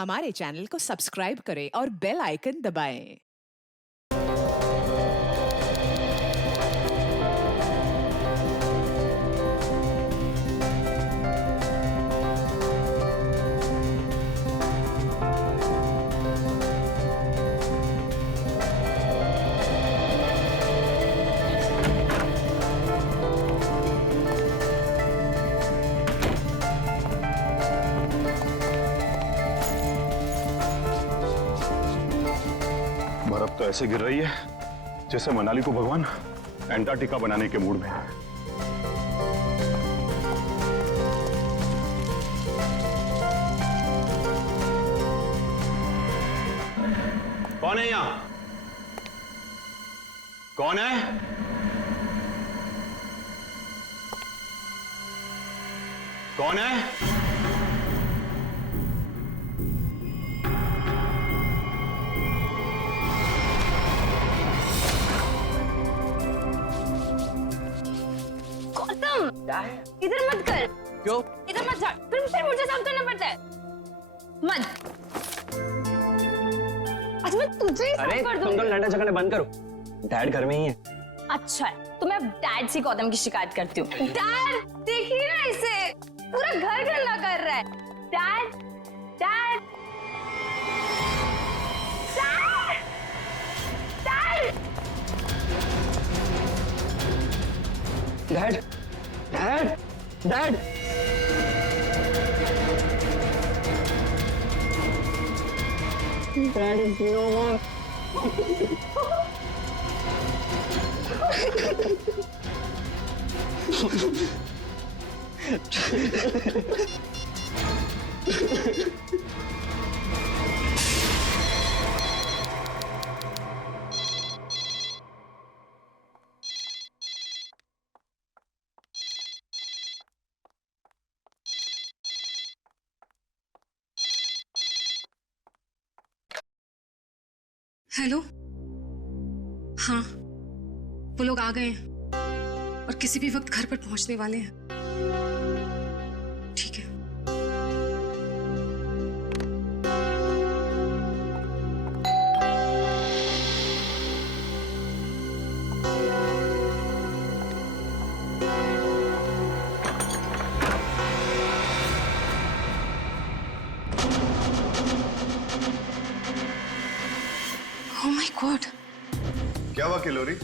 हमारे चैनल को सब्सक्राइब करें और बेल आइकन दबाएं। बर्फ तो ऐसे गिर रही है जैसे मनाली को भगवान एंटार्क्टिका बनाने के मूड में है। कौन है यहां? कौन है? कौन है? क्या है? इधर मत कर। क्यों? इधर मत जा। फिर मुझे साफ करना पड़ता है। मत। आज मैं तुझे ही साफ कर दूंगी। तुम तो लड़ने झगड़ने बंद करो। डैड घर में ही है। अच्छा है, तो मैं डैड से गौतम की शिकायत करती हूँ। डैड, देखिए ना इसे, पूरा घर गंदा कर रहा है। Dad, dad, dad, dad. Dad, dad, dad. Dad is no more. Hello. हाँ, वो लोग आ गए हैं और किसी भी वक्त घर पर पहुंचने वाले हैं। ठीक है। Oh my God! क्या हुआ किलोरी?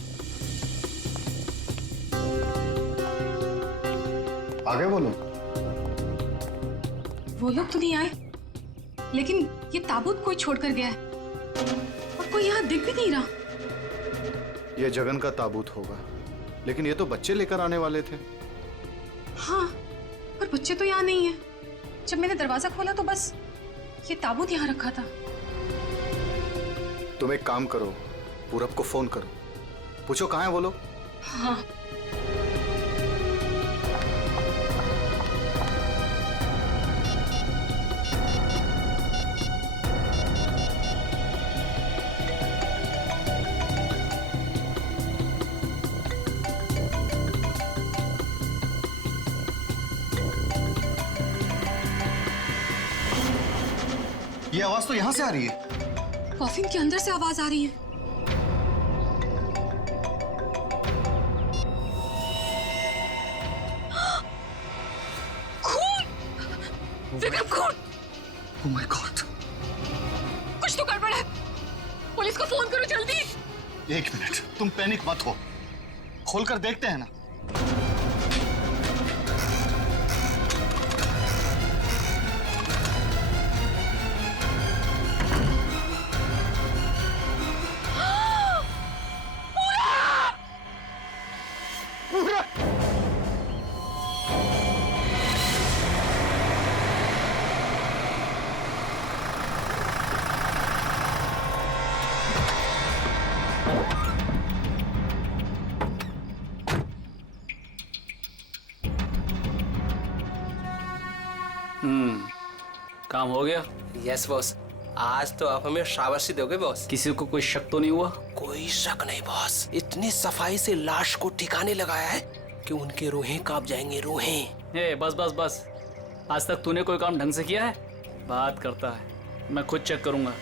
आ गए वो लोग? वो लोग तो नहीं आए, लेकिन ये ताबूत कोई छोड़कर गया है और कोई यहाँ दिख भी नहीं रहा। ये जगन का ताबूत होगा, लेकिन ये तो बच्चे लेकर आने वाले थे। हाँ, पर बच्चे तो यहाँ नहीं है। जब मैंने दरवाजा खोला तो बस ये ताबूत यहाँ रखा था। तुम एक काम करो, पूरब को फोन करो, पूछो कहाँ है वो लोग। हाँ। ये आवाज तो यहाँ से आ रही है। कॉफिन के अंदर से आवाज आ रही है। खून! विक्रम, खून! Oh my God! कुछ तो गड़बड़ है। पुलिस को फोन करो जल्दी। एक मिनट, तुम पैनिक मत हो, खोलकर देखते हैं ना। काम हो गया। यस बॉस, आज तो आप हमें शाबाशी दोगे बॉस। किसी को कोई शक तो नहीं हुआ? कोई शक नहीं बॉस, इतनी सफाई से लाश को ठिकाने लगाया है कि उनके रूहें कांप जाएंगे, रूहें। बस बस बस, आज तक तूने कोई काम ढंग से किया है? बात करता है। मैं खुद चेक करूंगा।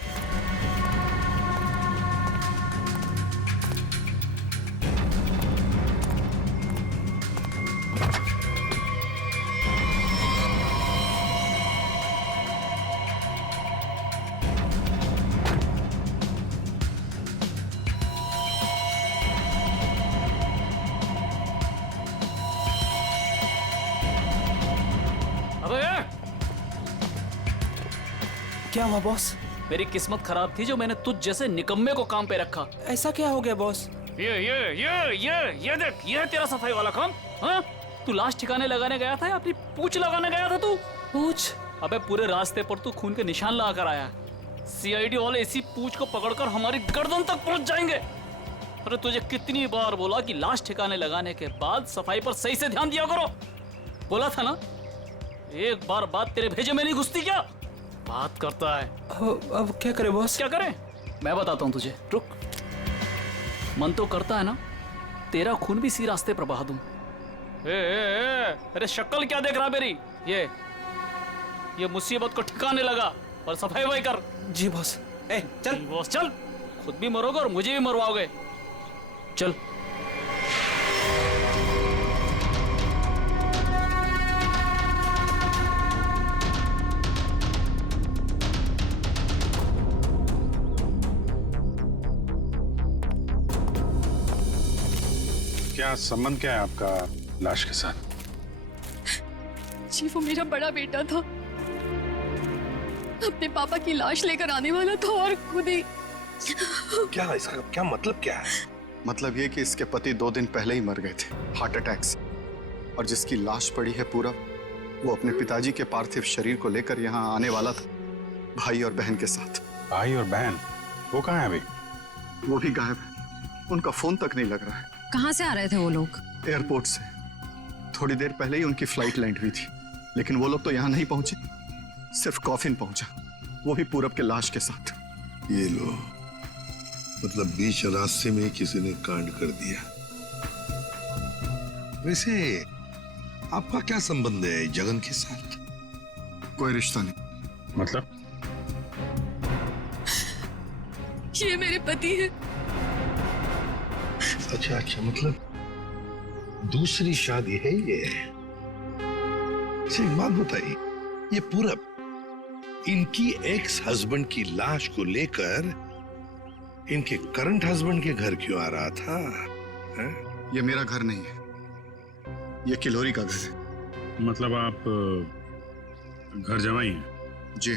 अबे क्या हुआ बॉस? मेरी किस्मत खराब थी जो मैंने तुझ जैसे निकम्मे को काम पे रखा। ऐसा क्या हो गया बॉस? ये देख, ये है तेरा सफाई वाला काम। हाँ, तू लाश ठिकाने लगाने गया था या अपनी पूंछ लगाने गया था तू? पूछ? अबे पूरे रास्ते पर तू खून के निशान लगा कर आया। सीआईडी वाले इसी पूंछ को पकड़कर हमारी गर्दन तक पहुंच जाएंगे। अरे तुझे कितनी बार बोला कि लाश ठिकाने लगाने के बाद सफाई पर सही से ध्यान दिया करो। बोला था ना, एक बार बात तेरे भेजे में नहीं घुसती क्या? बात करता है। अब क्या करे बॉस? क्या करें? मैं बताता हूँ तुझे, रुक। मन तो करता है ना तेरा खून भी इसी रास्ते पर बहा दूं। अरे शक्ल क्या देख रहा मेरी? ये मुसीबत को ठिकाने लगा और सफाई वही कर। जी बॉस। चल बॉस चल, खुद भी मरोगे और मुझे भी मरवाओगे। चल। क्या संबंध क्या है आपका लाश के साथ? जी वो मेरा बड़ा बेटा था, अपने पापा की लाश लेकर आने वाला था और खुद ही। क्या इसका क्या मतलब क्या है? मतलब ये कि इसके पति 2 दिन पहले ही मर गए थे हार्ट अटैक से, और जिसकी लाश पड़ी है पूरा, वो अपने पिताजी के पार्थिव शरीर को लेकर यहाँ आने वाला था, भाई और बहन के साथ। भाई और बहन वो कहाँ है अभी? वो भी गायब है, उनका फोन तक नहीं लग रहा है। कहाँ से आ रहे थे वो लोग? एयरपोर्ट से। थोड़ी देर पहले ही उनकी फ्लाइट लैंड हुई थी, लेकिन वो लोग तो यहाँ नहीं पहुंचे, सिर्फ कॉफिन पहुंचा, वो भी पूरब के लाश के साथ। ये लो, मतलब बीच रास्ते में किसी ने कांड कर दिया। वैसे आपका क्या संबंध है जगन के साथ? कोई रिश्ता नहीं। मतलब? ये मेरे पति है। अच्छा अच्छा, मतलब दूसरी शादी है ये? अच्छा एक बात बताइए, ये पूरब इनकी एक्स हस्बैंड की लाश को लेकर इनके करंट हस्बैंड के घर क्यों आ रहा था? है? ये मेरा घर नहीं है, ये किलोरी का घर है। मतलब आप घर जमाई हैं? जी।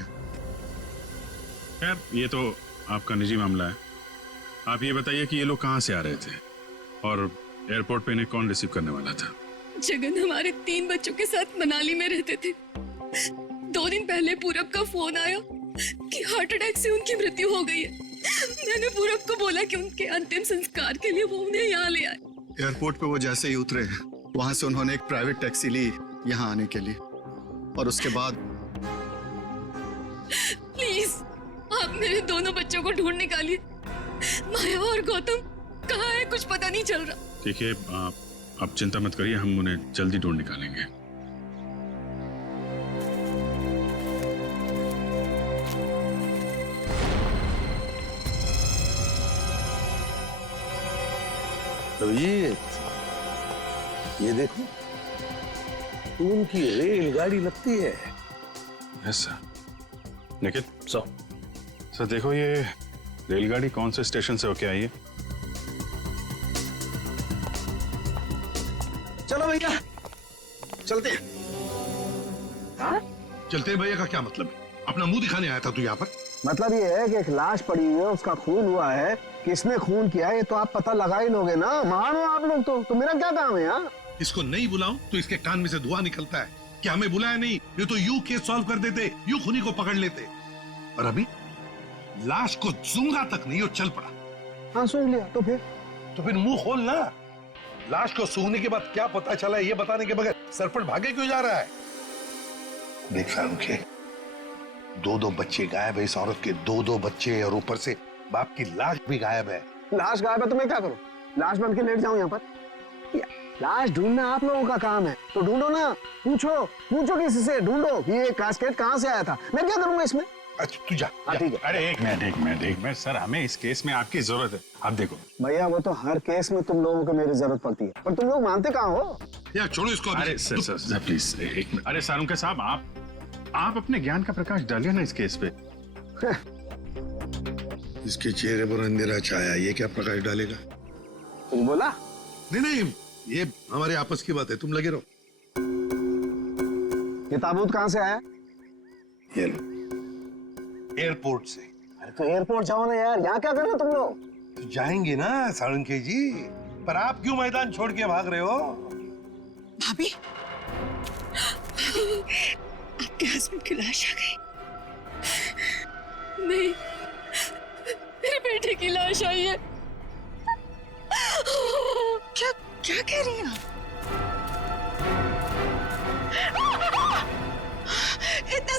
खैर ये तो आपका निजी मामला है। आप ये बताइए कि ये लोग कहाँ से आ रहे थे और एयरपोर्ट पे इन्हें कौन रिसीव करने वाला था? जगन हमारे 3 बच्चों के साथ मनाली में रहते थे। 2 दिन पहले पूरब का फोन आया कि हार्ट अटैक से उनकी मृत्यु हो गई है। मैंने पूरब को बोला कि उनके अंतिम संस्कार के लिए वो उन्हें यहाँ ले आए। एयरपोर्ट पे वो जैसे ही उतरे, वहां से उन्होंने एक प्राइवेट टैक्सी ली यहाँ आने के लिए, और उसके बाद। प्लीज आप मेरे दोनों बच्चों को ढूंढ निकालिए। माया और गौतम कहाँ है, कुछ पता नहीं चल रहा। ठीक है, आप चिंता मत करिए, हम उन्हें जल्दी ढूंढ निकालेंगे। तो ये देखो, उनकी रेलगाड़ी लगती है। Yes sir. निखिल सर देखो, ये रेलगाड़ी कौन से स्टेशन से होके आई है? चलो भैया चलते हैं। चलते हैं भैया का क्या मतलब है? अपना मुंह दिखाने आया था तू यहाँ पर? मतलब ये है कि एक लाश पड़ी हुई है, उसका खून हुआ है, किसने खून किया है ये तो आप पता लगा ही लोगे ना। महान हो आप लोग तो मेरा क्या काम है यहाँ? इसको नहीं बुलाऊं तो इसके कान में से धुआं निकलता है कि हमें बुलाया नहीं, ये तो यूं केस सॉल्व कर देते, यूं खूनी को पकड़ लेते। और अभी लाश को सूंघा तक नहीं, वो चल पड़ा। हाँ सूंघ लिया तो फिर मुंह खोल ना। लाश को सूंघने के बाद क्या पता चला ये बताने के बगैर सरपट भागे क्यों जा रहा है? देख सारुखे, 2 बच्चे गायब है इस औरत के, 2 बच्चे, और ऊपर से बाप की लाश भी गायब है। लाश गायब है तो मैं क्या करूं? लाश बन के लेट जाऊं यहाँ पर? लाश ढूंढना आप लोगों का काम है तो ढूंढो ना। पूछो किसी से, ढूंढो कि ये कास्केट कहाँ से आया था। मैं क्या करूंगा इसमें? अच्छा तू जा, हाँ, ठीक है। अरे एक मिनट सर, हमें इस केस में आपकी जरूरत है। आप देखो भैया वो तो हर केस में तुम लोगों को मेरी जरूरत पड़ती है, पर तुम लोग मानते कहाँ हो? यार छोड़ो इसको अभी। अरे सर प्लीज एक मिनट। अरे सारुंके साहब, आप अपने ज्ञान का प्रकाश डालिए ना इस केस पे। इसके चेहरे पर अंधेरा छाया, ये क्या प्रकाश डालेगा? कुछ बोला? नहीं, ये हमारे आपस की बात है, तुम लगे रहो। ये ताबूत कहाँ से आया? ये लो, एयरपोर्ट से। अरे तो एयरपोर्ट जाओ ना यार, यहाँ क्या कर रहे हो तुम लोग? तो जाएंगे ना साळुंखे जी, पर आप क्यों मैदान छोड़ के भाग रहे हो? भाभी, आपके हस्बैंड की लाश आ गई। नहीं, मेरे बेटे की लाश आई है। क्या क्या कह रही हैं आप? इतना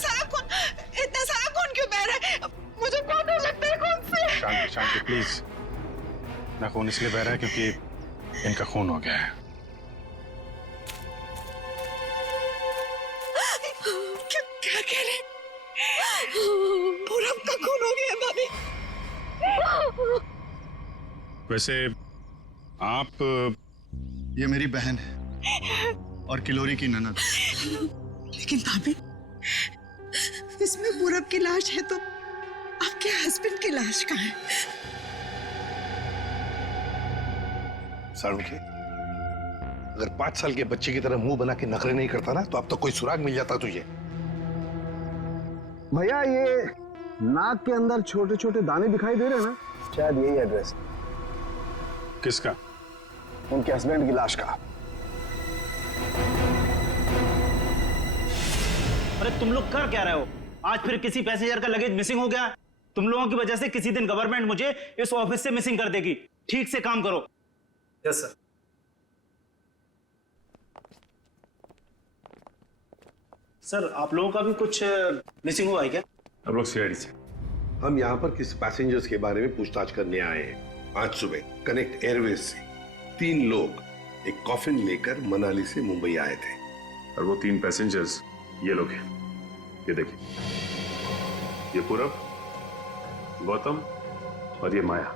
सारा खून क्यों बह रहा है? मुझे बहुत डर लगता है खून से। शांति प्लीज। ना खून इसलिए बह रहा है क्योंकि इनका खून हो गया है। क्या कह रहे हैं? पूरब का खून हो गया भाभी। वैसे आप ये मेरी बहन है और किलोरी की ननद। लेकिन भाभी, इसमें पूरब की लाश है तो आपके हस्बैंड की लाश कहाँ है? साळुंखे, अगर 5 साल के बच्चे की तरह मुंह बना के नखरे नहीं करता ना, तो अब तो कोई सुराग मिल जाता तुझे। भैया ये नाक के अंदर छोटे छोटे दाने दिखाई दे रहे हैं ना, शायद यही एड्रेस किसका? उनके हस्बैंड की लाश का। अरे तुम लोग कर क्या रहे हो? आज फिर किसी पैसेंजर का लगेज मिसिंग हो गया। तुम लोगों की वजह से किसी दिन गवर्नमेंट मुझे इस ऑफिस से मिसिंग कर देगी। ठीक से काम करो। Yes sir. सर आप लोगों का भी कुछ मिसिंग हुआ है क्या? हम लोग सीआईडी से। हम यहाँ पर किसी पैसेंजर्स के बारे में पूछताछ करने आए हैं। आज सुबह कनेक्ट एयरवेज से 3 लोग एक कॉफिन लेकर मनाली से मुंबई आए थे। और वो 3 पैसेंजर्स ये लोग हैं। ये देखिए, ये पूरब, गौतम और ये माया।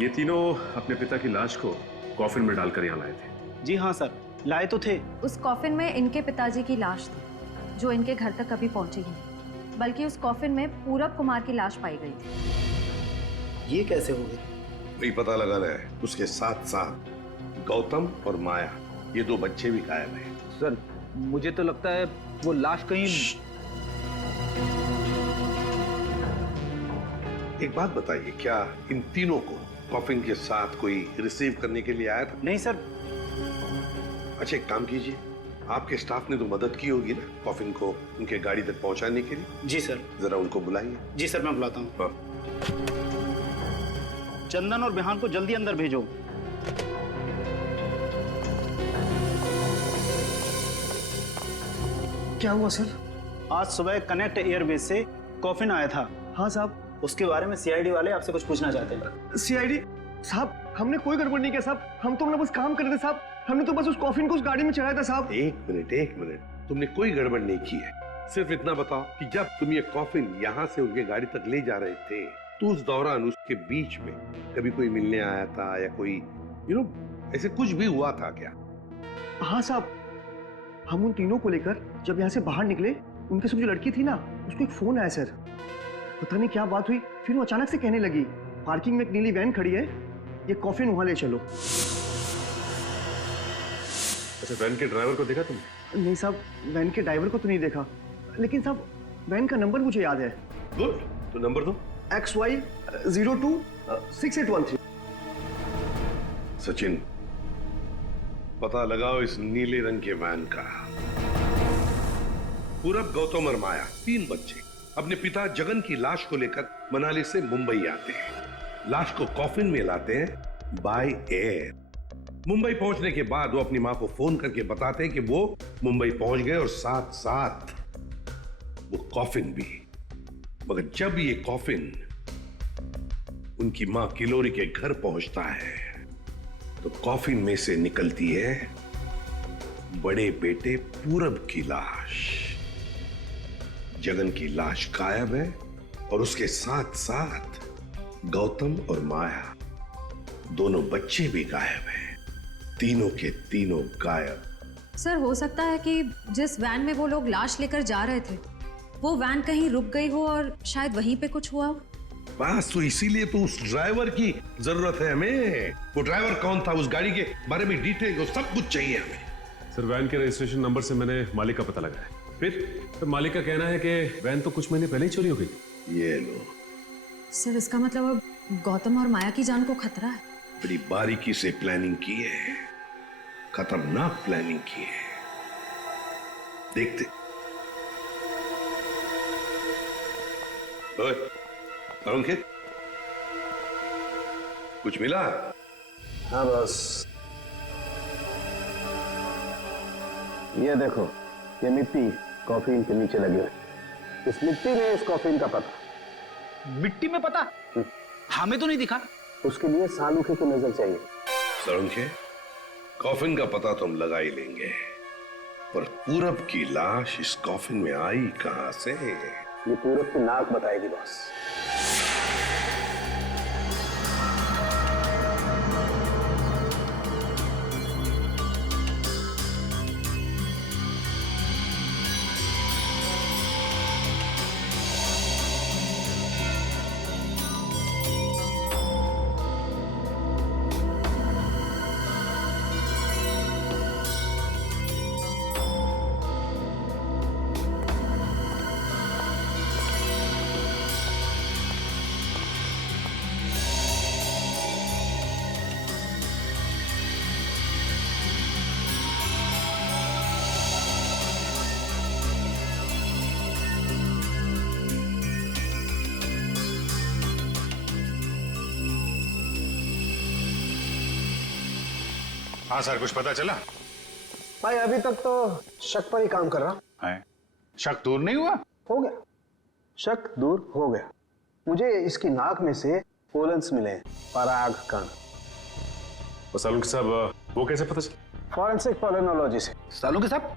ये तीनों अपने पिता की लाश को कॉफिन में डालकर यहाँ लाए थे। जी हाँ सर, लाए तो थे। उस कॉफिन में इनके पिताजी की लाश थी, जो इनके घर तक कभी पहुंची ही नहीं, बल्कि उस कॉफिन में पूरब कुमार की लाश पाई गई थी। ये कैसे हो गई? वही पता लगाना है। उसके साथ साथ गौतम और माया, ये 2 बच्चे भी गायब हैं। सर मुझे तो लगता है वो लाश कहीं। एक बात बताइए, क्या इन तीनों को कॉफिन के साथ कोई रिसीव करने के लिए आया था? नहीं सर। अच्छा एक काम कीजिए, आपके स्टाफ ने तो मदद की होगी ना कॉफिन को उनके गाड़ी तक पहुंचाने के लिए। जी सर। जरा उनको बुलाइए। जी सर, मैं बुलाता हूँ। हाँ। चंदन और बिहान को जल्दी अंदर भेजो। क्या हुआ सर? आज सुबह कनेक्ट एयरवेज से कॉफिन आया था। हाँ साहब। उसके बारे में सीआईडी वाले आपसे कुछ पूछना चाहते हैं। सीआईडी साहब, हमने कोई गड़बड़ नहीं किया साहब, हम तो बस काम कर रहे थे साहब, हमने तो बस उस कॉफिन को उस गाड़ी में चढ़ाया था साहब। एक मिनट, तुमने कोई गड़बड़ नहीं की है। सिर्फ इतना बताओ कि जब तुम ये कॉफिन यहाँ से उनके गाड़ी तक ले जा रहे थे, तो उस दौरान उसके बीच में कभी कोई मिलने आया था या कोई ऐसे कुछ भी हुआ था क्या? हाँ साहब, हम उन तीनों को लेकर जब यहाँ से बाहर निकले, उनके साथ जो लड़की थी ना, उसको एक फोन आया सर। पता नहीं क्या बात हुई, फिर वो अचानक से कहने लगी, पार्किंग में एक नीली वैन खड़ी है, ये कॉफिन वहां ले चलो। अच्छा, वैन के ड्राइवर को देखा तुमने? नहीं साहब, वैन के ड्राइवर को तो नहीं देखा, लेकिन साहब वैन का नंबर मुझे याद है। गुड, तो नंबर दो। XY 02 6813। सचिन, पता लगाओ इस नीले रंग के वैन का। पूरब, गौतम और माया, 3 बच्चे अपने पिता जगन की लाश को लेकर मनाली से मुंबई आते हैं। लाश को कॉफिन में लाते हैं बाय एयर। मुंबई पहुंचने के बाद वो अपनी मां को फोन करके बताते हैं कि वो मुंबई पहुंच गए और साथ साथ वो कॉफिन भी। मगर जब ये कॉफिन उनकी मां किलोरी के घर पहुंचता है, तो कॉफिन में से निकलती है बड़े बेटे पूरब की लाश, जगन की लाश गायब है और उसके साथ साथ गौतम और माया दोनों बच्चे भी गायब हैं। तीनों के तीनों गायब। सर हो सकता है कि जिस वैन में वो लोग लाश लेकर जा रहे थे वो वैन कहीं रुक गई हो और शायद वहीं पे कुछ हुआ हो। बस तो इसीलिए तो उस ड्राइवर की जरूरत है हमें। वो ड्राइवर कौन था, उस गाड़ी के बारे में डिटेल सब कुछ चाहिए हमें। सर वैन के रजिस्ट्रेशन नंबर से मैंने मालिक का पता लगाया। फिर तो मालिक का कहना है कि वैन तो कुछ महीने पहले ही चोरी हो गई। ये लो। सर इसका मतलब अब गौतम और माया की जान को खतरा है। बड़ी बारीकी से प्लानिंग की है, खतरनाक प्लानिंग की है। देखते। ओए, अंकित, कुछ मिला? हाँ बस, ये देखो, ये मिट्टी कॉफीन के नीचे लगी हुई। इस मिट्टी में इस कॉफीन का पता। मिट्टी में पता? हमें तो नहीं दिखा। उसके लिए सालूखे की नजर चाहिए। सड़ोंके, कॉफिन का पता तो हम लगा ही लेंगे, पर पूरब की लाश इस कॉफिन में आई कहां से? ये पूरब की नाक बताएगी बॉस। हाँ सर, कुछ पता चला? भाई अभी तक तो शक पर ही काम कर रहा है। शक दूर नहीं हुआ? हो गया, शक दूर हो गया। मुझे इसकी नाक में से पोलन्स मिले, पराग कण। सालुंके साहब, वो कैसे पता चला? फॉरेंसिक पोलिनोलॉजी से। सालुंके साहब,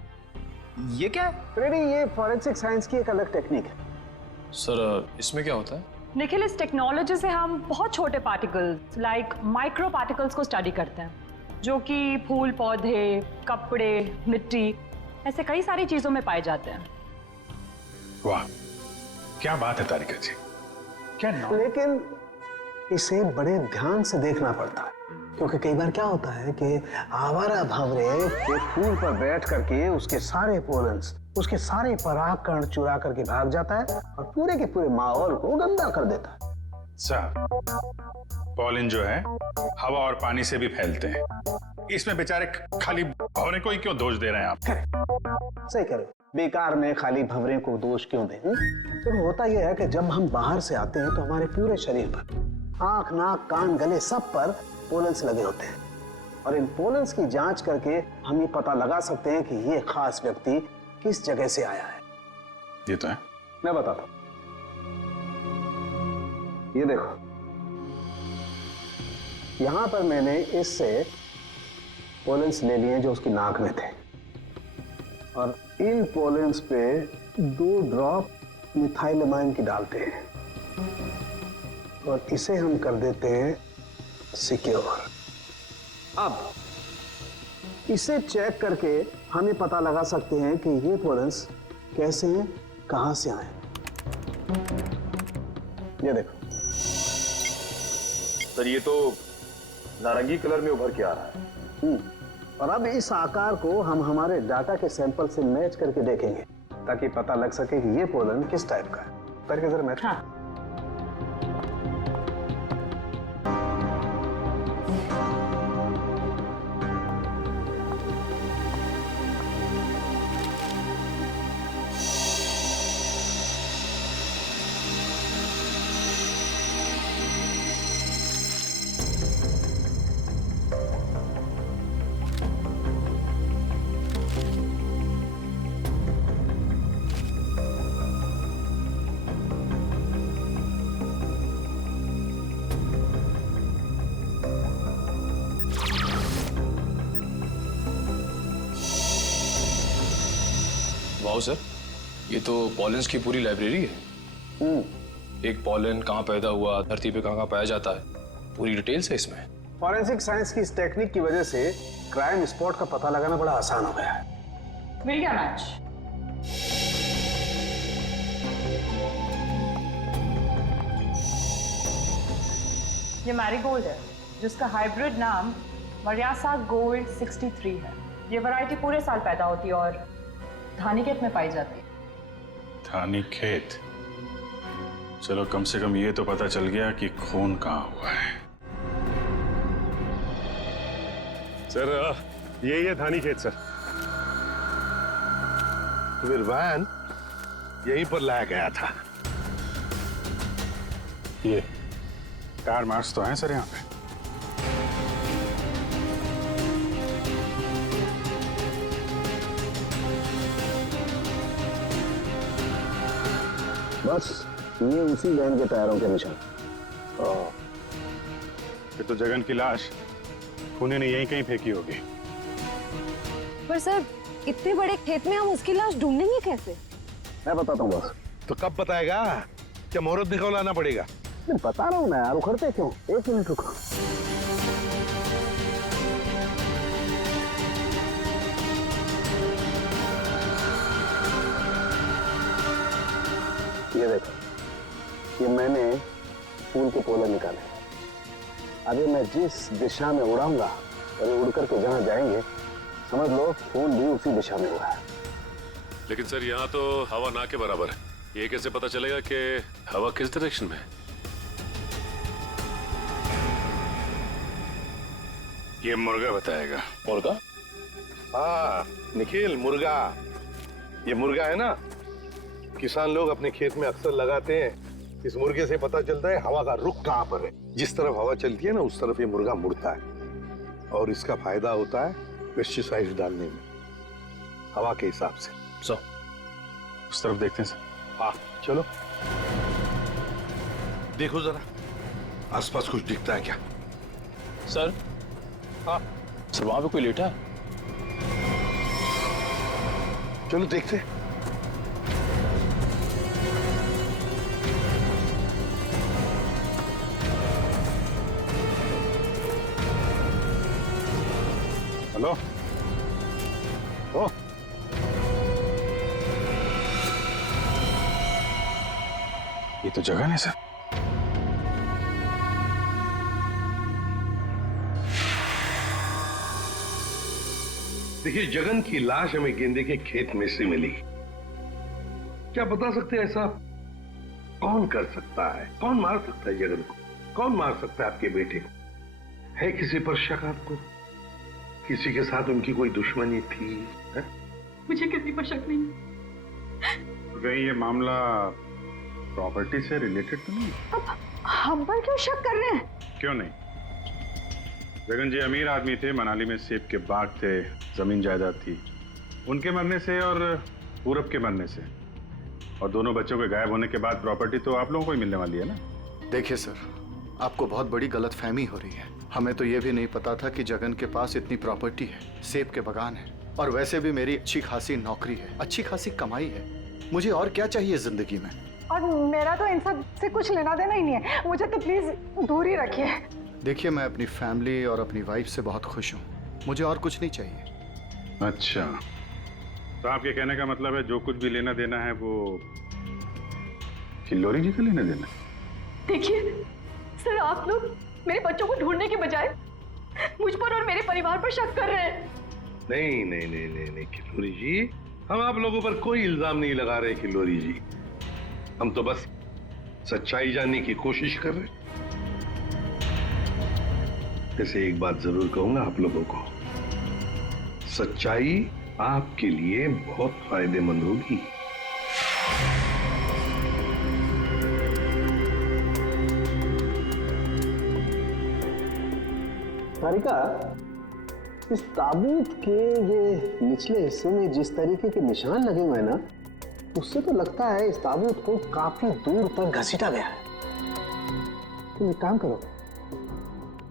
ये क्या है? रेडी, ये फॉरेंसिक साइंस की एक अलग टेक्निक है। सर इसमें क्या होता है? निखिल, इस टेक्नोलॉजी से हम बहुत छोटे पार्टिकल्स लाइक माइक्रो पार्टिकल्स को स्टडी करते हैं, जो कि फूल पौधे, कपड़े, मिट्टी, ऐसे कई सारी चीजों में पाए जाते हैं। वाह, क्या बात है तारिका जी, क्या नाम? लेकिन इसे बड़े ध्यान से देखना पड़ता है, क्योंकि कई बार क्या होता है कि आवारा भंवरे एक फूल पर बैठ करके उसके सारे पोलन्स, उसके सारे पराग कण चुरा करके भाग जाता है और पूरे के पूरे माहौल को गंदा कर देता है। सर, पॉलिन जो है हवा और पानी से भी फैलते हैं। इसमें बेचारे खाली भंवरे को ही क्यों दोष दे रहे हैं आप? सही कह रहे हो, बेकार में खाली भंवरे को दोष क्यों दें? तो होता यह है कि जब हम बाहर से आते हैं तो हमारे पूरे शरीर पर, आंख, नाक, कान, गले, सब पर पोलन्स लगे होते हैं, और इन पोलन्स की जांच करके हम ये पता लगा सकते हैं कि ये खास व्यक्ति किस जगह से आया है। ये तो है। मैं बताता हूं, ये देखो, यहां पर मैंने इससे पोलन्स ले लिए जो उसकी नाक में थे, और इन पोलन्स पे 2 ड्रॉप मिथाइलमाइन की डालते हैं और इसे हम कर देते हैं सिक्योर। अब इसे चेक करके हम ये पता लगा सकते हैं कि ये पोलन्स कैसे हैं, कहां से आए। ये देखो सर, ये तो नारंगी कलर में उभर के आ रहा है। और अब इस आकार को हम हमारे डाटा के सैंपल से मैच करके देखेंगे, ताकि पता लग सके कि ये पोलन किस टाइप का है। करके जरा मैच। हाँ। वाओ सर, ये तो पॉलेंस की पूरी लाइब्रेरी है। एक पॉलन कहाँ पैदा हुआ, धरती पे कहाँ पाया जाता है, पूरी डिटेल्स है इसमें। फॉरेंसिक साइंस की इस टेक्निक की वजह से क्राइम स्पॉट का पता लगाना बड़ा आसान हो गया है। मिल गया मैच। ये मैरीगोल्ड है जिसका हाइब्रिड नाम मरियासा गोल्ड 63 है। ये वैरायटी पूरे साल पैदा होती है और धानीखेत में पाई जाती है। धानीखेत? चलो कम से कम ये तो पता चल गया कि खून कहाँ हुआ है। सर यही है धानीखेत सर। फिर वैन यहीं पर लाया गया था। ये टायर मार्क्स तो हैं सर यहाँ पे। बस ये उसी वैन के टायरों के निशान। फिर तो जगन की लाश खूनी ने यहीं कहीं फेंकी होगी। पर सर इतने बड़े खेत में हम उसकी लाश ढूंढेंगे कैसे? मैं बताता हूँ बस। तो कब बताएगा? क्या मुहूर्त निकलवाना पड़ेगा? बता रहा हूँ मैं यार, उखड़ते क्यों? 1 मिनट रुको। ये देखो, ये मैंने फूल के पोले निकाले। अभी मैं जिस दिशा में उड़ाऊंगा और ये उड़ करके जहां जाएंगे समझ लो फूल भी उसी दिशा में हुआ है। लेकिन सर यहाँ तो हवा ना के बराबर है, ये कैसे पता चलेगा कि हवा किस डायरेक्शन में है? ये मुर्गा बताएगा। मुर्गा? हाँ निखिल, मुर्गा। ये मुर्गा है ना, किसान लोग अपने खेत में अक्सर लगाते हैं। इस मुर्गे से पता चलता है हवा का रुख कहाँ पर है। जिस तरफ हवा चलती है ना उस तरफ ये मुर्गा मुड़ता है और इसका फायदा होता है पेस्टिसाइड डालने में, हवा के हिसाब से। उस तरफ देखते हैं सर। हाँ चलो देखो जरा आसपास कुछ दिखता है क्या? सर? हाँ सर वहां पे कोई लेटा है? चलो देखते हैं। हेलो? ओ ये तो जगह है सर। देखिए जगन की लाश हमें गेंदे के खेत में से मिली। क्या बता सकते हैं ऐसा कौन कर सकता है? कौन मार सकता है जगन को? कौन मार सकता है आपके बेटे को? है किसी पर शक आपको? किसी के साथ उनकी कोई दुश्मनी थी? है? मुझे किसी पर शक नहीं। कहीं ये मामला प्रॉपर्टी से रिलेटेड तो नहीं? अब हम पर क्यों शक कर रहे हैं? क्यों नहीं? जगन जी अमीर आदमी थे, मनाली में सेब के बाग थे, जमीन जायदाद थी। उनके मरने से और पूरब के मरने से और दोनों बच्चों के गायब होने के बाद प्रॉपर्टी तो आप लोगों को ही मिलने वाली है ना। देखिए सर, आपको बहुत बड़ी गलतफहमी हो रही है। हमें तो ये भी नहीं पता था कि जगन के पास इतनी प्रॉपर्टी है, सेब के बगान है और वैसे भी मेरी अच्छी खासी नौकरी है, अच्छी खासी कमाई है। मुझे और क्या चाहिए जिंदगी में? और मेरा तो इन सब से कुछ लेना देना ही नहीं है, मुझे तो प्लीज दूर ही रखिए। देखिए मैं अपनी फैमिली और अपनी वाइफ से बहुत खुश हूँ, मुझे और कुछ नहीं चाहिए। अच्छा, तो आपके कहने का मतलब है जो कुछ भी लेना देना है वो किल्लोरी जी का लेना देना? देखिए सर, आप लोग मेरे बच्चों को ढूंढने के बजाय मुझ पर और मेरे परिवार पर शक कर रहे हैं। नहीं नहीं नहीं नहीं नहीं किल्लोरी जी, हम आप लोगों पर कोई इल्जाम नहीं लगा रहे किल्लोरी जी। हम तो बस सच्चाई जानने की कोशिश कर रहे हैं। जैसे एक बात जरूर कहूंगा आप लोगों को, सच्चाई आपके लिए बहुत फायदेमंद होगी। सारिका, इस ताबूत के ये निचले हिस्से में जिस तरीके के निशान लगे हुए हैं ना, उससे तो लगता है इस ताबूत को काफी दूर तक घसीटा गया है। तुम एक काम करो,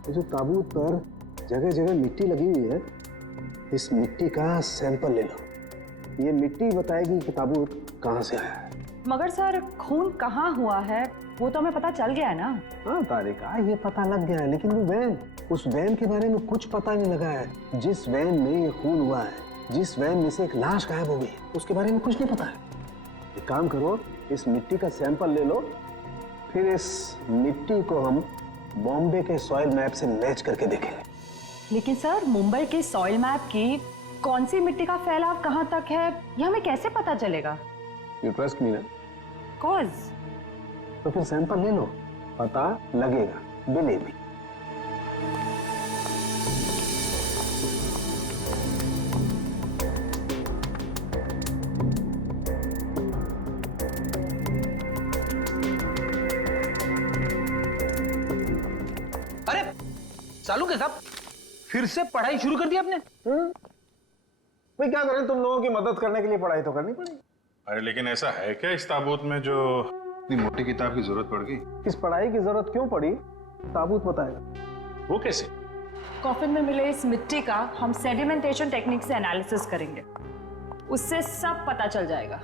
जो ताबूत पर जगह जगह मिट्टी लगी हुई है, इस मिट्टी का सैंपल ले लो। ये मिट्टी बताएगी कि ताबूत कहाँ से आया है। मगर सर खून कहाँ हुआ है वो तो हमें पता चल गया है ना। हाँ तारिका, ये पता लग गया है, लेकिन वो वैन, उस वैन के बारे में कुछ पता नहीं लगा है। जिस वैन में ये खून हुआ है, जिस वैन में से एक लाश गायब हो गई, उसके बारे में कुछ नहीं पता है। एक काम करो, इस मिट्टी का सैंपल ले लो, फिर इस मिट्टी को हम बॉम्बे के सॉइल मैप से मैच करके देखेंगे। लेकिन सर मुंबई के सॉइल मैप की कौन सी मिट्टी का फैलाव कहाँ तक है ये हमें कैसे पता चलेगा? यू ट्रस्ट मी ना? कॉज तो फिर सैंपल ले लो, पता लगेगा, बिलीव मी। अरे सालू के साहब, फिर से पढ़ाई शुरू कर दी आपने? भाई क्या करें, तुम लोगों की मदद करने के लिए पढ़ाई तो करनी पड़ेगी। अरे लेकिन ऐसा है क्या इस ताबूत में जो इतनी मोटी किताब की जरूरत पड़ गई? इस पढ़ाई की जरूरत क्यों पड़ी, ताबूत बताएगा। वो कैसे? कॉफिन में मिले इस मिट्टी का हम सेडिमेंटेशन टेक्निक से एनालिसिस करेंगे, उससे सब पता चल जाएगा।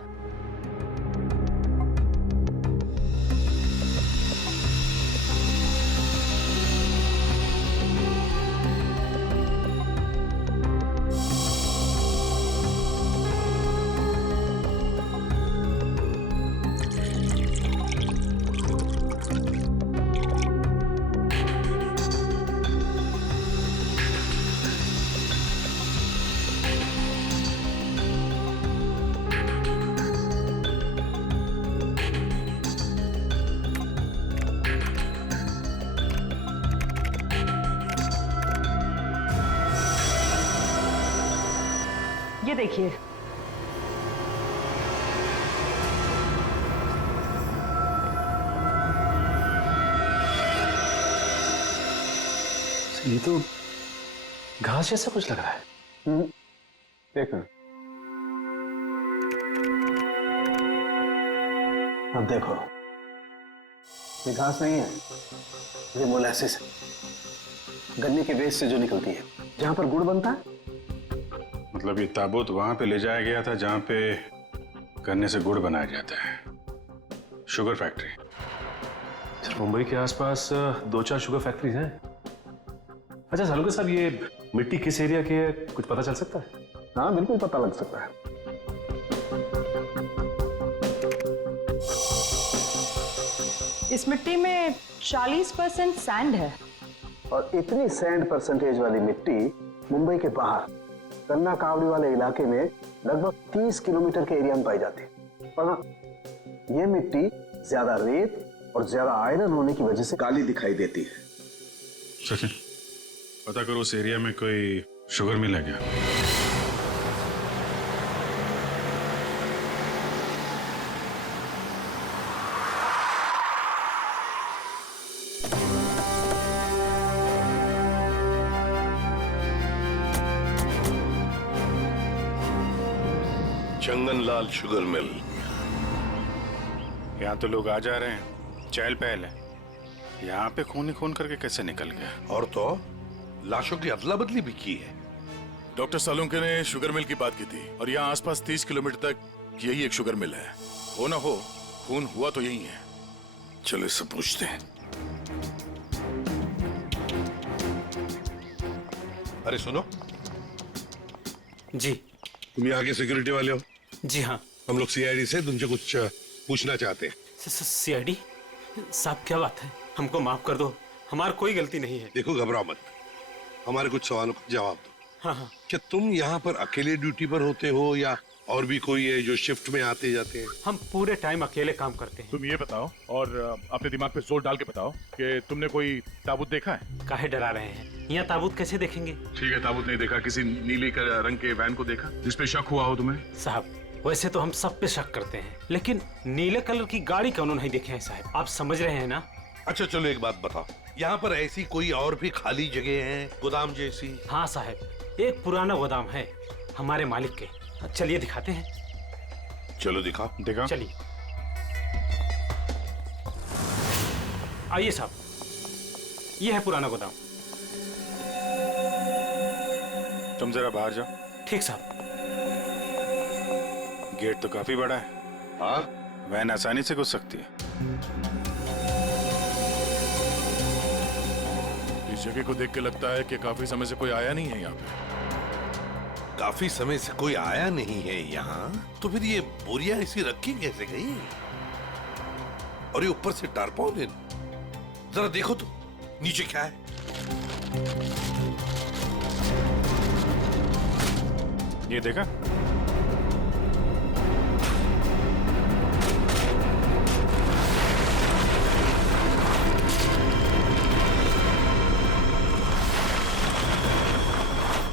ये देखिए, ये तो घास जैसा कुछ लग रहा है। देखो, अब देखो, ये घास नहीं है, ये मोलासिस है, गन्ने के वेस्ट से जो निकलती है, जहां पर गुड़ बनता है। मतलब ये ताबूत वहां पे ले जाया गया था जहां पे गन्ने से गुड़ बनाया जाता है, शुगर फैक्ट्री। सर मुंबई के आसपास 2-4 शुगर फैक्ट्रीज हैं। अच्छा सालू के साहब, ये मिट्टी किस एरिया की है, कुछ पता चल सकता है? हाँ बिल्कुल पता लग सकता है। इस मिट्टी में 40% सैंड है। और इतनी सैंड परसेंटेज वाली मिट्टी मुंबई के बाहर कन्ना कावड़ी वाले इलाके में लगभग 30 किलोमीटर के एरिया में पाई जाती है। पर हाँ, ये मिट्टी ज्यादा रेत और ज्यादा आयरन होने की वजह से काली दिखाई देती है। सचिन, पता करो उस एरिया में कोई शुगर मिल है क्या? चंगनलाल शुगर मिल। यहाँ तो लोग आ जा रहे हैं, चहल पहल है। यहाँ पे खून ही खून करके कैसे निकल गया? और तो लाशों की अदला बदली भी की है। डॉक्टर सालुंके ने शुगर मिल की बात की थी और यहाँ आसपास 30 किलोमीटर तक यही एक शुगर मिल है। हो ना हो, खून हुआ तो यही है। चलो इससे पूछते हैं। अरे सुनो जी। तुम यहाँ के सिक्योरिटी वाले हो? जी हाँ। हम लोग सीआईडी से तुमसे कुछ पूछना चाहते हैं। सीआईडी साहब, क्या बात है? हमको माफ कर दो, हमारी कोई गलती नहीं है। देखो घबराओ मत, हमारे कुछ सवालों का जवाब दो। हाँ हाँ। क्या तुम यहाँ पर अकेले ड्यूटी पर होते हो या और भी कोई है जो शिफ्ट में आते जाते हैं? हम पूरे टाइम अकेले काम करते हैं। तुम ये बताओ और अपने दिमाग पे जोर डाल के बताओ कि तुमने कोई ताबूत देखा है? काहे डरा रहे हैं? यहाँ ताबूत कैसे देखेंगे? ठीक है, ताबूत नहीं देखा, किसी नीले रंग के वैन को देखा जिसपे शक हुआ हो तुम्हें? साहब वैसे तो हम सब पे शक करते हैं, लेकिन नीले कलर की गाड़ी क्यों नहीं देखे हैं साहब? आप समझ रहे हैं ना? अच्छा चलो एक बात बताओ, यहाँ पर ऐसी कोई और भी खाली जगह है, गोदाम जैसी? हाँ साहब, एक पुराना गोदाम है हमारे मालिक के। चलिए दिखाते हैं। चलो दिखाओ। दिखाओ। चलिए आइए साहब, ये है पुराना गोदाम। तुम जरा बाहर जाओ। ठीक साहब। गेट तो काफी बड़ा है, हाँ, वैन आसानी से घुस सकती है। इस जगह को देख के लगता है कि काफी समय से कोई आया नहीं है यहाँ पे। काफी समय से कोई आया नहीं है यहाँ, तो फिर ये बोरियां ऐसी रखी कैसे गई? और ये ऊपर से टारपॉलिन, जरा देखो तो नीचे क्या है। ये देखा?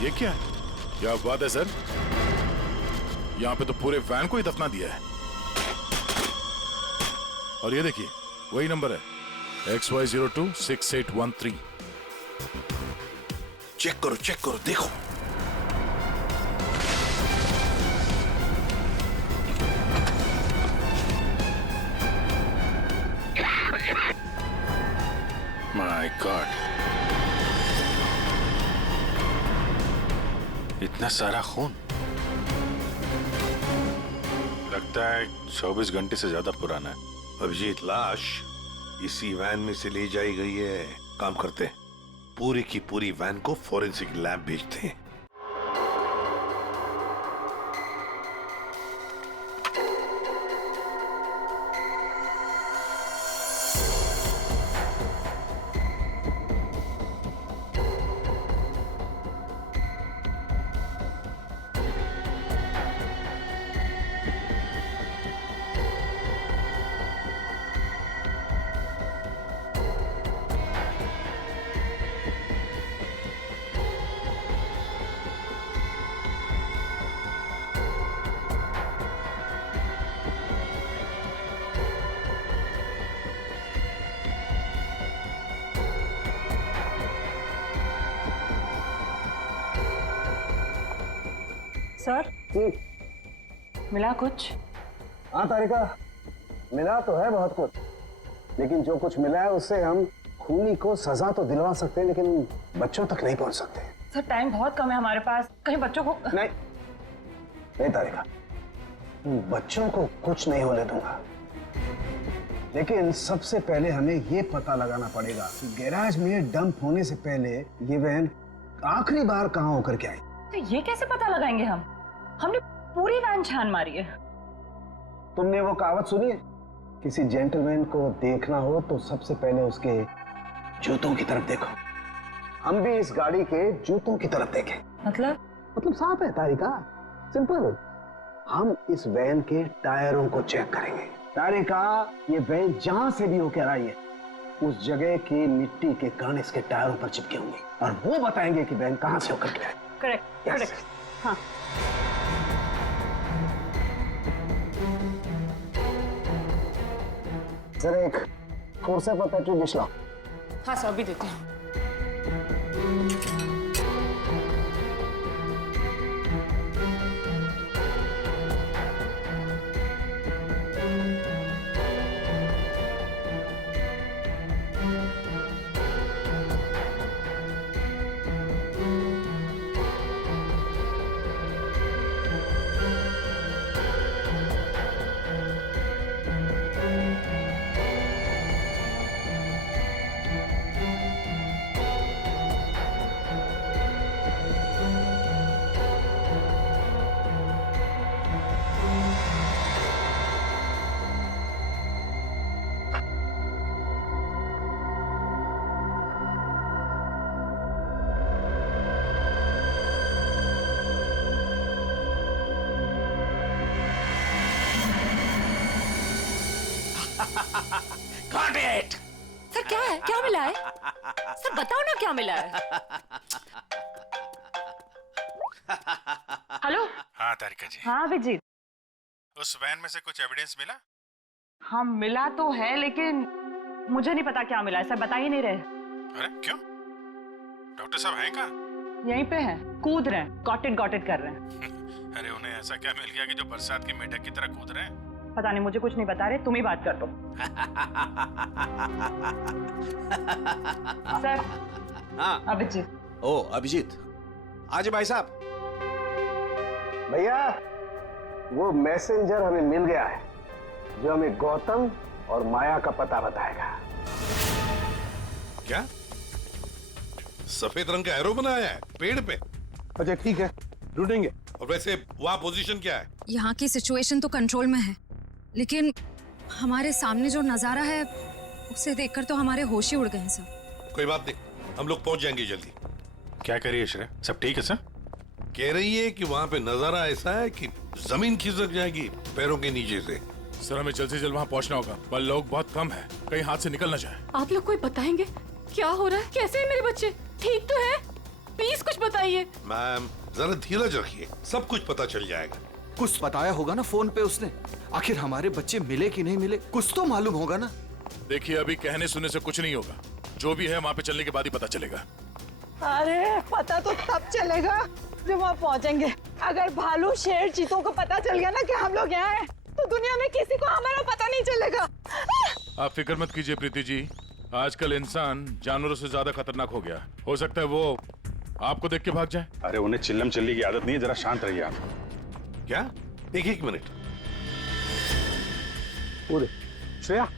ये क्या है? क्या बात है सर, यहाँ पे तो पूरे वैन को ही दफना दिया है। और ये देखिए वही नंबर है XY026813। चेक करो देखो। माय गॉड, इतना सारा खून। लगता है 24 घंटे से ज्यादा पुराना है। अभिजीत, लाश इसी वैन में से ले जाई गई है। काम करते हैं, पूरी की पूरी वैन को फॉरेंसिक लैब भेजते हैं। सर, मिला कुछ? हाँ तारिका, मिला तो है बहुत कुछ, लेकिन जो कुछ मिला है उससे हम खूनी को सजा तो दिलवा सकते हैं, लेकिन बच्चों तक नहीं पहुंच सकते। सर, टाइम बहुत कम है हमारे पास, कहीं बच्चों को नहीं तारिका, बच्चों को कुछ नहीं होने दूंगा, लेकिन सबसे पहले हमें ये पता लगाना पड़ेगा कि गैराज में डंप होने से पहले ये वैन आखिरी बार कहाँ होकर के आई। तो ये कैसे पता लगाएंगे हम? हमने पूरी वैन छान मारी है। तुमने वो कहावत सुनी है, किसी जेंटलमैन को देखना हो तो सबसे पहले उसके जूतों की तरफ देखो। हम भी इस गाड़ी के जूतों की तरफ देखें। मतलब साफ है तारिका, सिंपल। हम इस वैन के टायरों को चेक करेंगे। तारिका, ये वैन जहां से भी होकर आई है उस जगह की मिट्टी के कण इसके टायरों पर चिपके होंगे और वो बताएंगे कि वैन कहां से होकर के आई। करेक्ट। हाँ। जरा एक कोर्सा पर पेट्रोल डिश लाओ। हाँ सर, अभी देती हूँ। Got it! सर, क्या है? क्या मिला है? सर बताओ ना क्या मिला है? हेलो? हाँ तारिका जी। हाँ अभिजीत। उस वैन में से कुछ एविडेंस मिला? हाँ मिला तो है, लेकिन मुझे नहीं पता क्या मिला है। सर बता ही नहीं रहे। अरे क्यों? डॉक्टर साहब हैं कहाँ? यहीं पे हैं, कूद रहे हैं, गॉट इट कर रहे हैं। अरे उन्हें ऐसा क्या मिल गया कि जो बरसात की मेढक की तरह कूद रहे हैं? पता नहीं, मुझे कुछ नहीं बता रहे, तुम ही बात कर दो। सर। हाँ अभिजीत। ओ अभिजीत, आज भाई साहब। भैया, वो मैसेंजर हमें मिल गया है जो हमें गौतम और माया का पता बताएगा। क्या सफेद रंग का एरो बनाया है पेड़ पे? अच्छा ठीक है, ढूंढेंगे। और वैसे वहां पोजीशन क्या है? यहाँ की सिचुएशन तो कंट्रोल में है, लेकिन हमारे सामने जो नजारा है उसे देखकर तो हमारे होश ही उड़ गए हैं सर। कोई बात नहीं, हम लोग पहुंच जाएंगे जल्दी। क्या कह रही है श्रेया? सब ठीक है सर? कह रही है कि वहां पे नजारा ऐसा है कि जमीन खिसक जाएगी पैरों के नीचे से। सर हमें जल्द से जल्द वहाँ पहुँचना होगा, पर लोग बहुत कम है, कहीं हाथ से निकल ना जाए। आप लोग कोई बताएंगे क्या हो रहा है? कैसे है मेरे बच्चे? ठीक तो है? प्लीज कुछ बताइए। मैम जरा धीरज रखिए, सब कुछ पता चल जाएगा। कुछ बताया होगा ना फोन पे उसने। आखिर हमारे बच्चे मिले कि नहीं मिले कुछ तो मालूम होगा ना। देखिए अभी कहने सुनने से कुछ नहीं होगा, जो भी है वहाँ पे चलने के बाद ही पता चलेगा। अरे पता तो तब चलेगा जब वहाँ पहुँचेंगे। अगर भालू शेर चीतों को पता चल गया ना कि हम लोग यहाँ हैं, तो दुनिया में किसी को हमारा पता नहीं चलेगा। आप फिक्र मत कीजिए प्रीति जी, आजकल इंसान जानवरों से ज्यादा खतरनाक हो गया। हो सकता है वो आपको देख के भाग जाए। अरे उन्हें चिल्लम चिल्ली की आदत नहीं है, जरा शांत रहिए आप। क्या? एक मिनट। श्रेया,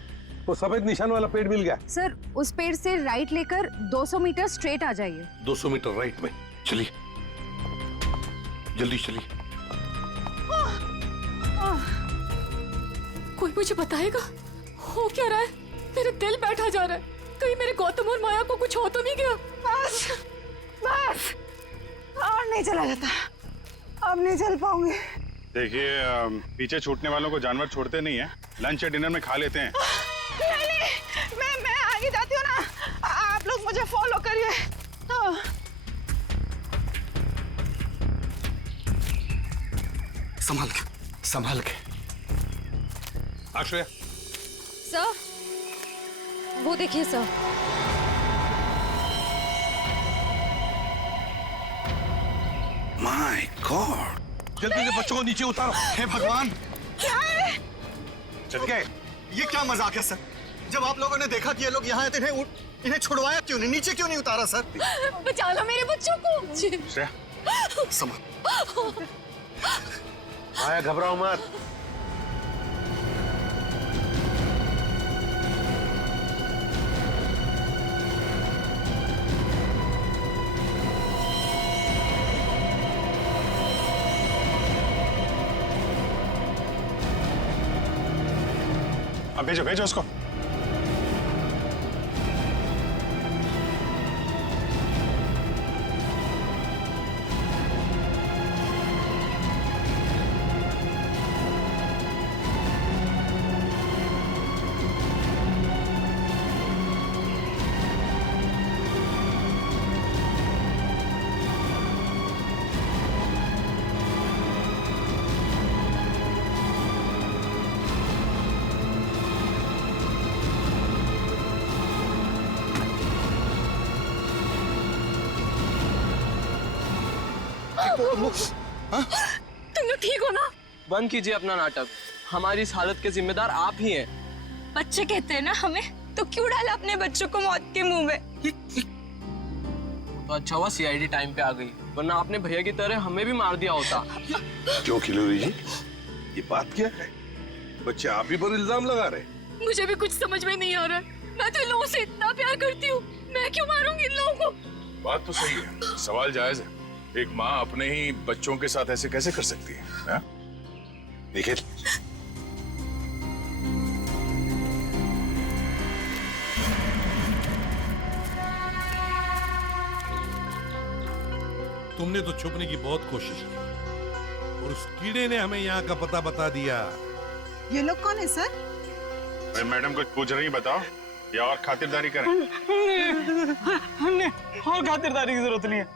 वो सफेद निशान वाला पेड़ मिल गया। सर उस पेड़ से राइट लेकर 200 मीटर स्ट्रेट आ जाइए। 200 मीटर राइट में। चलिए जल्दी चलिए। कोई मुझे बताएगा हो क्या रहा है? मेरे दिल बैठा जा रहा है, कहीं मेरे गौतम और माया को कुछ हो तो नहीं गया? बस बस और नहीं चला जाता, अब नहीं चल पाऊंगी। देखिए पीछे छूटने वालों को जानवर छोड़ते नहीं है, लंच या डिनर में खा लेते हैं। नहीं, मैं आगे जाती हूँ ना, आप लोग मुझे फॉलो करिए। संभाल के। आश्रया। सर वो देखिए सर। माय गॉड, जल्दी से बच्चों को नीचे उतारो। हे भगवान, क्या है? चल गए। ये क्या मजाक है सर? जब आप लोगों ने देखा कि ये लोग यहाँ आए थे, इन्हें छुड़वाया क्यों नहीं? नीचे क्यों नहीं उतारा सर? बचा लो मेरे बच्चों को। श्रेया आया, घबराओ मत। अब भेजो उसको। तुम लोग ठीक हो ना? बंद कीजिए अपना नाटक, हमारी इस हालत के जिम्मेदार आप ही हैं। बच्चे कहते हैं ना हमें, तो क्यों डाला अपने बच्चों को मौत के मुंह में? तो अच्छा हुआ सीआईडी टाइम पे आ गई, वरना आपने भैया की तरह हमें भी मार दिया होता। क्यों खिलोरी जी, ये बात क्या है? बच्चे आप ही पर इल्जाम लगा रहे? मुझे भी कुछ समझ में नहीं आ रहा है। मैं तो इन लोगों से इतना प्यार करती हूँ, मैं क्यों मारूंगी इन लोगों को? बात तो सही है, सवाल जायज है। एक माँ अपने ही बच्चों के साथ ऐसे कैसे कर सकती है? देखिए, तुमने तो छुपने की बहुत कोशिश की और उस कीड़े ने हमें यहाँ का पता बता दिया। ये लोग कौन है सर? अरे मैडम कुछ पूछ रही, बताओ या और खातिरदारी करें? हमने और खातिरदारी की जरूरत नहीं है,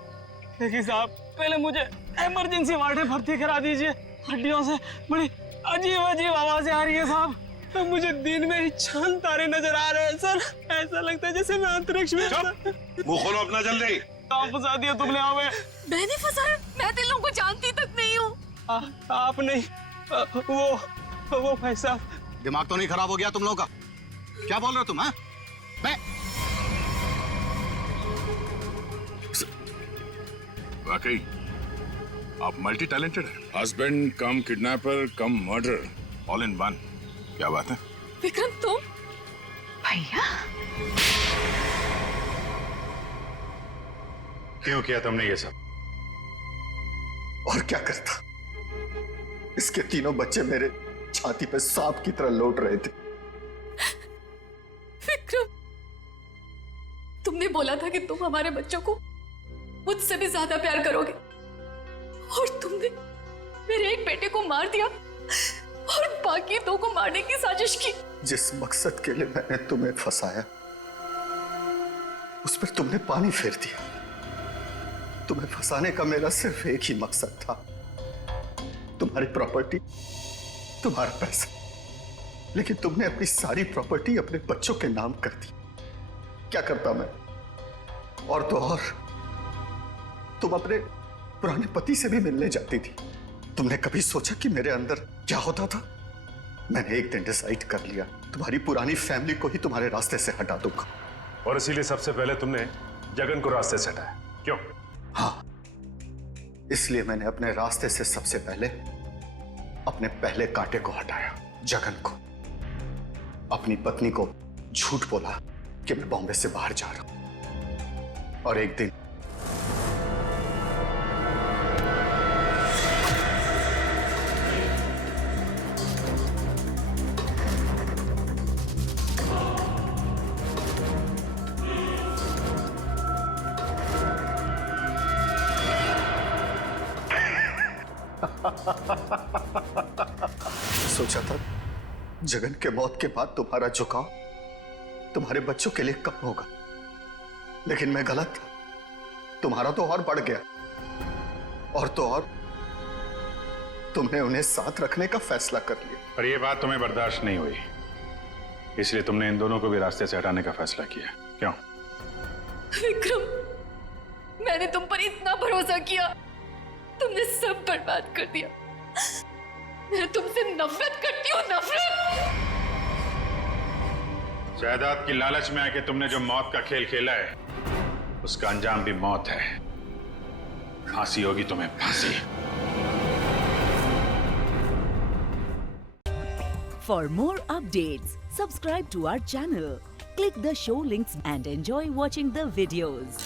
लेकिन साहब पहले मुझे इमरजेंसी वार्ड में भर्ती करा दीजिए। हड्डियों से बड़ी अजीब अजीब आवाजें आ रही है साहब, तो मुझे दिन में ही चांद तारे नजर आ रहे हैं सर। ऐसा लगता है जैसे मैं अंतरिक्ष में। मुंह खोलो अपना जल्दी। आप फंसा दिया तुमने हमें। मैंने फंसाया? मैं तो इन लोगों को जानती तक नहीं हूँ। आप नहीं, वो भाई साहब। दिमाग तो नहीं खराब हो गया तुम लोगों का? क्या बोल रहे हो तुम? हाँ, वाकई आप मल्टी टैलेंटेड है। Husband come kidnapper come murder, all in one. क्या बात है? विक्रम तुम? भैया क्यों किया तुमने ये सब? और क्या करता? इसके तीनों बच्चे मेरे छाती पे सांप की तरह लौट रहे थे। विक्रम, तुमने बोला था कि तुम हमारे बच्चों को मुझसे भी ज्यादा प्यार करोगे, और तुमने मेरे एक बेटे को मार दिया और बाकी दो को मारने की साजिश की। जिस मकसद के लिए मैंने तुम्हें फंसाया, उस पर तुमने पानी फेर दिया। तुम्हें फंसाने का मेरा सिर्फ एक ही मकसद था, तुम्हारी प्रॉपर्टी, तुम्हारा पैसा। लेकिन तुमने अपनी सारी प्रॉपर्टी अपने बच्चों के नाम कर दी। क्या करता मैं? और तो और तुम अपने पुराने पति से भी मिलने जाती थी। तुमने कभी सोचा कि मेरे अंदर क्या होता था? मैंने एक दिन डिसाइड कर लिया, तुम्हारी पुरानी फैमिली को ही तुम्हारे रास्ते से हटा दूंगा। और इसीलिए सबसे पहले तुमने जगन को रास्ते से हटाया, क्यों? हाँ, इसलिए मैंने अपने रास्ते से सबसे पहले अपने पहले कांटे को हटाया, जगन को। अपनी पत्नी को झूठ बोला कि मैं बॉम्बे से बाहर जा रहा हूं, और एक दिन सोचा था जगन के मौत के बाद तुम्हारा झुकाव तुम्हारे बच्चों के लिए कम होगा, लेकिन मैं गलत था। तुम्हारा तो और बढ़ गया, और तो और तुमने उन्हें साथ रखने का फैसला कर लिया। पर यह बात तुम्हें बर्दाश्त नहीं हुई, इसलिए तुमने इन दोनों को भी रास्ते से हटाने का फैसला किया, क्यों? विक्रम, मैंने तुम पर इतना भरोसा किया, तुमने सब बर्बाद कर दिया। मैं तुमसे नफरत करती हूँ, नफरत। जायदाद की लालच में आके तुमने जो मौत का खेल खेला है, उसका अंजाम भी मौत है। फांसी होगी तुम्हें, फांसी। For more updates, subscribe to our channel, click the show links and enjoy watching the videos.